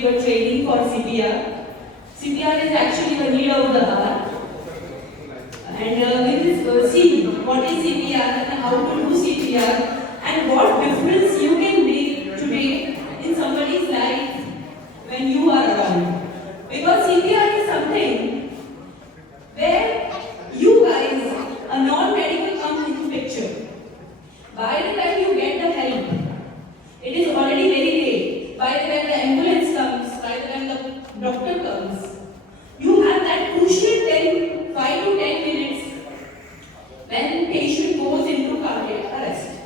give a training for CPR. CPR is actually the need of the heart. And we will see what is CPR and how to do CPR and what difference you can make today in somebody's life when you are around. Because CPR is something where you guys, a non-medical, comes into picture. By the time you get the help, it is already very late. By the time the ambulance comes, by the time the doctor comes, you have that crucial 5 to 10 minutes when patient goes into cardiac arrest.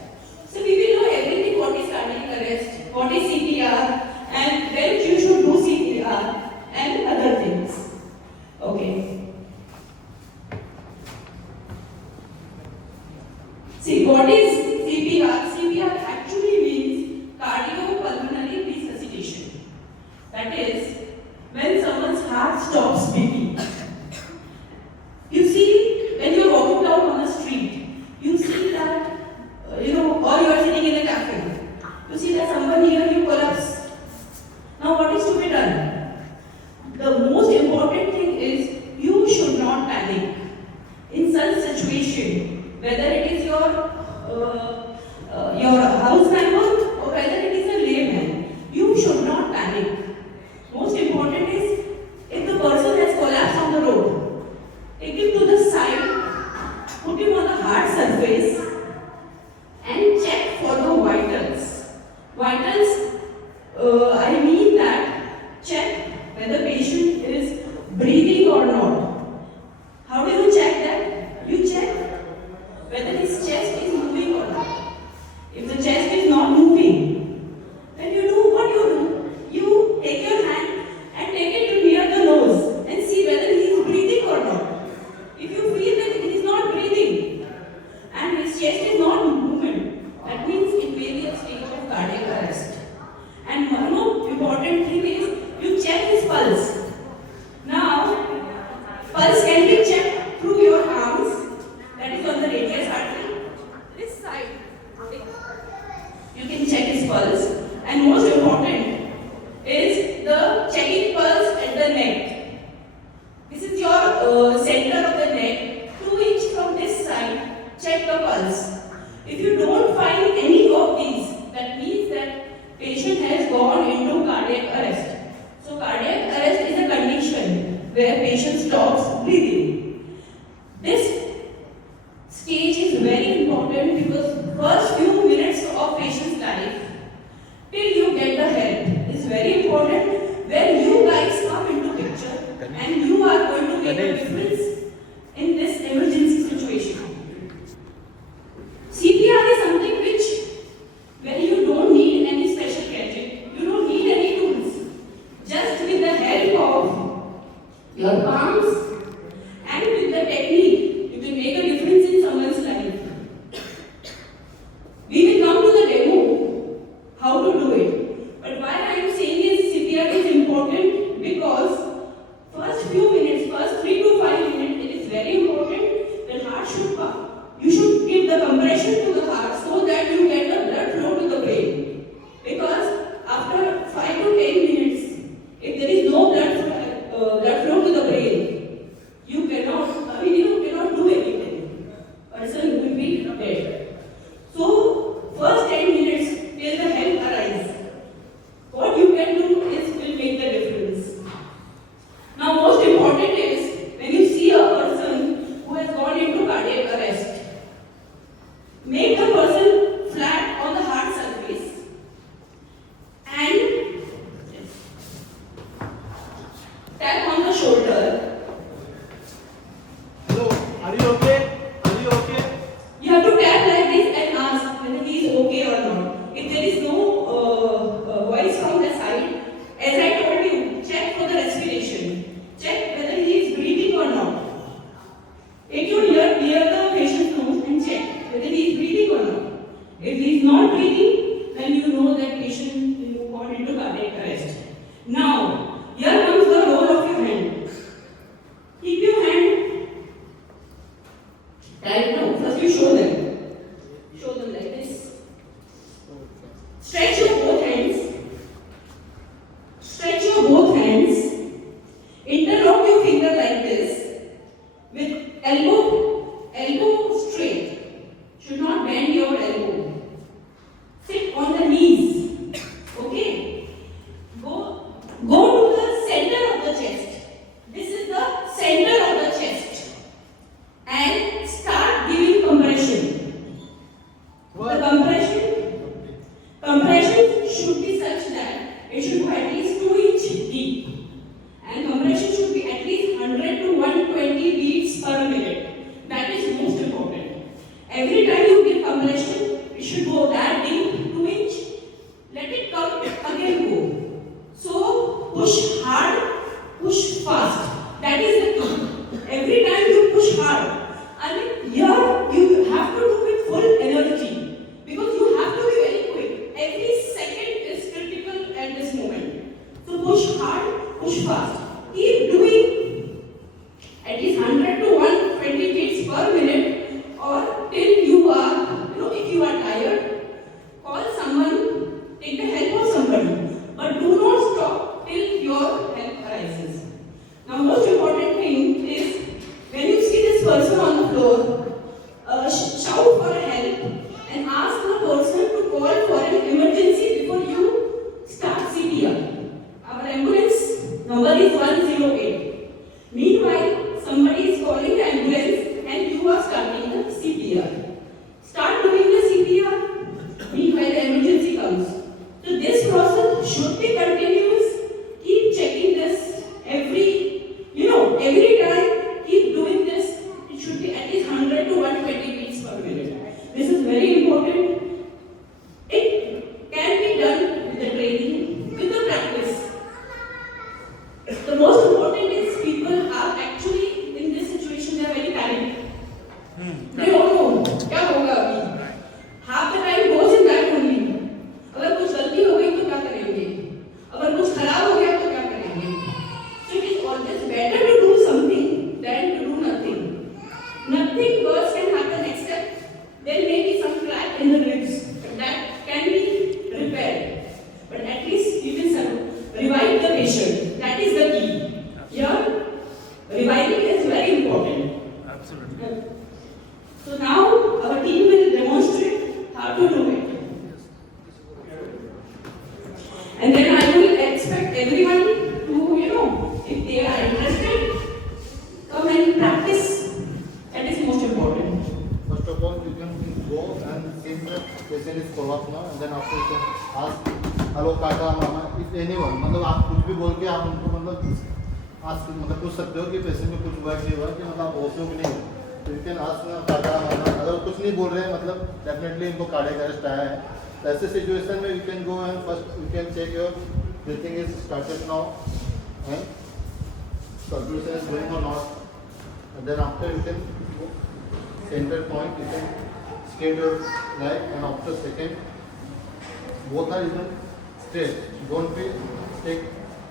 So we will know everything what is cardiac arrest, what is CPR, and when you should do CPR and other things. Okay. See, what is CPR? CPR actually means Cardiopulmonary Resuscitation. That is, when someone's heart stops beating. You see, when you're walking down on the street, you see that, or you are sitting in a cafe, you see that someone here, you collapse. Now what is to be done? The most important thing is, you should not panic. In such situation, whether it is your house member or whether it is a layman, you should not panic. Most important is, if the person has collapsed on the road, take him to the side, put him on the hard surface and check for the vitals. Vitals, I mean that check whether patient is breathing or not. How do you check that? You check whether his chest is moving or not. If the chest is not moving, then you do what you do. You take your hand and take it to near the nose and see whether he is breathing or not. If you feel that he is not breathing and his chest is not moving, that means it may be a stage of cardiac arrest. And one more important thing is, you check his pulse. Now, pulse can be checked through your arms, that is on the radius artery, this side. You can check his pulse. And most important is the checking pulse at the neck. This is your center of the neck. 2 inches from this side, check the pulse. If you don't find any of these, that means that patient has gone into cardiac arrest. So cardiac arrest is a condition where patient stops breathing. This stage is very important because first few minutes of patient's life till you get the help is very important, where you guys come into picture and you are going to make a difference in this emergency situation. CPR is something where you don't need any special gadget, you don't need any tools. Just with the help of your palms and with the technique, you can make a difference in someone's life. We will come to the demo, how to do it. But why I am saying is CPR is important because first few minutes, first 3 to 5 minutes, it is very important that heart should pump. You should give the compression to the heart so that you get the blood flow to the brain. Because after 5 to 10 minutes, if there is no blood flow to the brain, you cannot do anything. Person will be dead. So, first 10 minutes till the help arrives, what you can do is will make the difference. Now, most important is when you see a person who has gone into cardiac arrest, make the person flat on the hard surface and tap on the shoulder. Hello, are you okay? Are you okay? You have to tap like this and ask whether he is okay or not. If there is no voice from the side, as I told you, check for the respiration. Check whether he is breathing or not. Take your ear near the patient's nose and check whether he is breathing or not. If he is not breathing, then you know that patient will move on into cardiac arrest. Now, here comes the role of your hand. Keep your hand right now. First you show them. Show them like this. Stretch your both hands. Stretch your elbow straight. Should not bend your elbow. Sit on the knees. Okay. Go to the center of the chest. This is the center of the chest. And start giving compression. What? The compression should be such that it should go at least 2 inch deep. And compression should be at least 100 to 120 beats per minute. That is most important. Every time you give compression, it should go that deep, 2 inch. Let it come, again go. So push hard, push fast. That is the key. Every time you push hard, I mean, here you have to do with full energy because you have to be very quick. Every second is critical at this moment. So push hard, push fast. Keep doing at least 100 to 120 beats per minute or till you are, if you are tired, call someone, take the help of somebody. But do not stop till your help arises. Now, most important thing is when you see this person on the floor, shout for help and ask the person to call for an emergency before you start CPR. Our ambulance number is 108. Meanwhile, somebody is calling the ambulance and you are starting the CPR. Start doing the CPR. Meanwhile, the emergency comes. So this process should be continuous. Keep checking this every time. Keep doing this. It should be at least 100 to 120 beats per minute. This is very important. It can be done with the training, with the practice. The most important is people are actually in this situation, they are very panicked. They don't know क्या होगा अभी. Half the time goes in that only. अगर कुछ गलती हो गई तो क्या करेंगे? अगर कुछ खराब हो गया तो क्या करेंगे? So it is always better to do something than to do nothing. Nothing worse can happen except there may be some crack in the ribs that can be repaired. But at least you can revive the patient. That is the key. Here, reviving is very important. Absolutely. So now our team will demonstrate how to do it. And then I will expect everyone to, if they are interested, come and practice. That is most important. First of all, you can go and see the patient is collapsed now, and then after you can ask, hello, Kaka, Mama, if anyone, मतलब आप कुछ भी बोल के आप उनको पूछ सकते हो कि पेशेंट में कुछ हुआ कि मतलब ओपो कि नहीं. तो यू कैन आस्क काका मामा. अगर कुछ नहीं बोल रहे हैं मतलब डेफिनेटली इनको कार्डियक अरेस्ट आया है. तो ऐसे सिचुएशन में you can go and first you can check your breathing is started now and circulation is going or not, and then after you can go center point, you can straight your leg, and after second both are even straight. Don't be take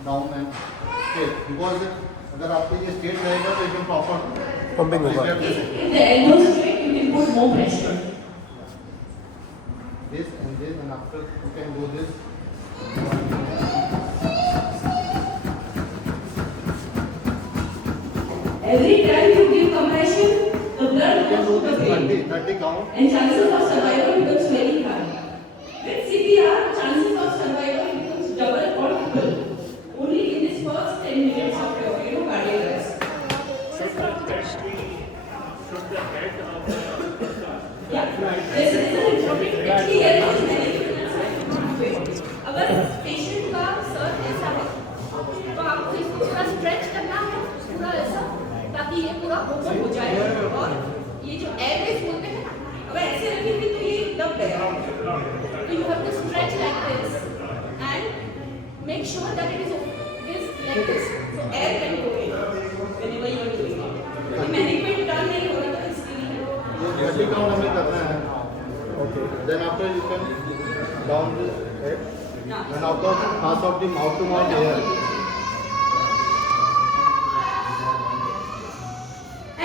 down and straight because अगर आपके ये straight रहेगा तो एकदम proper Pumping होगा. If the elbow is straight, you can put more pressure. this, and after you can go this. Every time you give compression, the blood You can goes do to the this brain. 30 count. And chances of survival becomes very high. With CPR, chances of survival becomes double or triple. Only in this first 10 minutes of your cardiac arrest. Yeah, this is an important technique which many people are saying. अगर patient का sir ऐसा है तो आपको इसको थोड़ा stretch करना है पूरा ऐसा ताकि ये पूरा ओपन हो जाए और ये जो एयरवेज बोलते हैं ना अगर ऐसे रखेंगे तो ये दब गया तो you have to stretch like this and make sure that it is like this so air can go in whenever you are doing it management turn नहीं हो रहा था इसके लिए ये 30 count हमें करना है. Okay. Then after you can down the head. And after pass out the mouth to mouth air.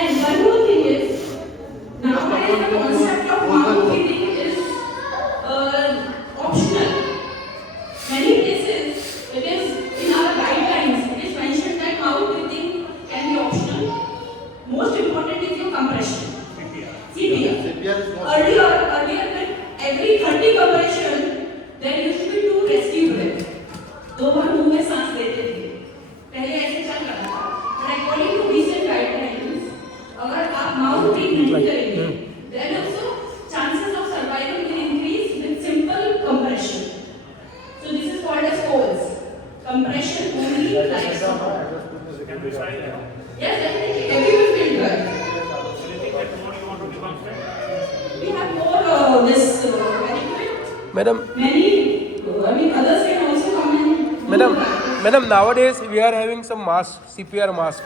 And one more thing is, nowadays the concept of mouth breathing is optional. Many places it is in our guidelines. It is mentioned that mouth breathing can be optional. Most most important is your compression. CPR. CPR is most Earlier, when every 30 compression, there used to be 2 rescue breaths. 2 बार मुंह में सांस लेते थे. पहले ऐसे चल रहा था. But according to recent guidelines, अगर आप माउथ ब्रीथ नहीं करेंगे, then also chances of survival will increase with simple compression. So this is called as pulse. Compression only like so. Yes, definitely. Everyone will do it. We have more this Madam, many. I mean, others can also come in. madam, nowadays we are having some mask, CPR mask.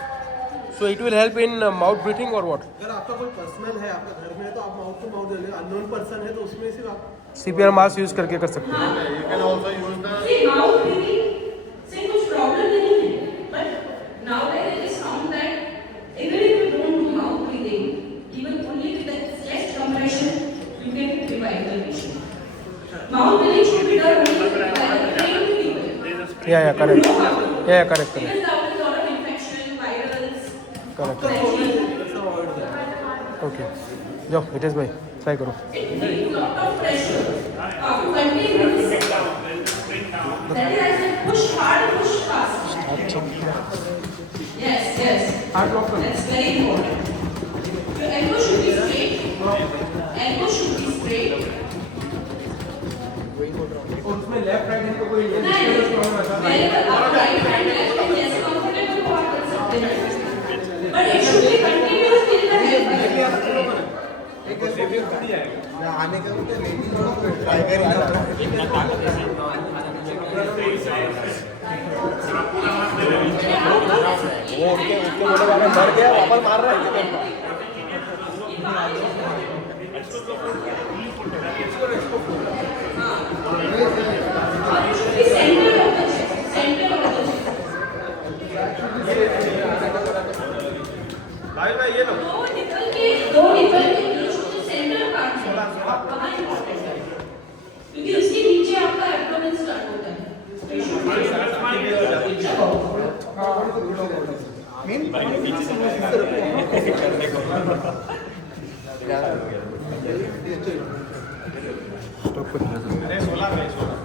So it will help in mouth breathing or what? अगर आपका कोई personal है आपका घर में तो आप mouth to mouth दे लें अननोन पर्सन है तो उसमें सिर्फ आप CPR mask use करके कर सकते हैं. You can also use the See, mouth breathing से कुछ problem नहीं है. But nowadays it is found that even if you don't do mouth breathing, even only with the chest compression, you can revive the patient. Mouth breathing should be done only by trained people. Yeah, correct. Yeah, correct. Because there is a lot of infection, virals. Correct. सब avoid करें. Okay. जाओ, हितेश भाई, try करो. It needs lot of pressure. After 20 minutes, that is, I said, push hard, push fast. Yes. That's very important. Your elbow should be straight. Elbow should be straight. और उसमें left right hand को कोई नहीं, wherever आप right hand, left hand, जैसे comfortable हो आप कर सकते हैं. But it should be continuous till the head. आने का तो ट्राई करें वो उसके बोले वाले डर गया वापस मार रहा है It should be center of the chest. Center of the chest. दो निकल के बीच में सेंटर पार्ट है वहाँ इम्पोर्टेंट है क्योंकि उसके नीचे आपका एब्डोमेन स्टार्ट होता है Stop.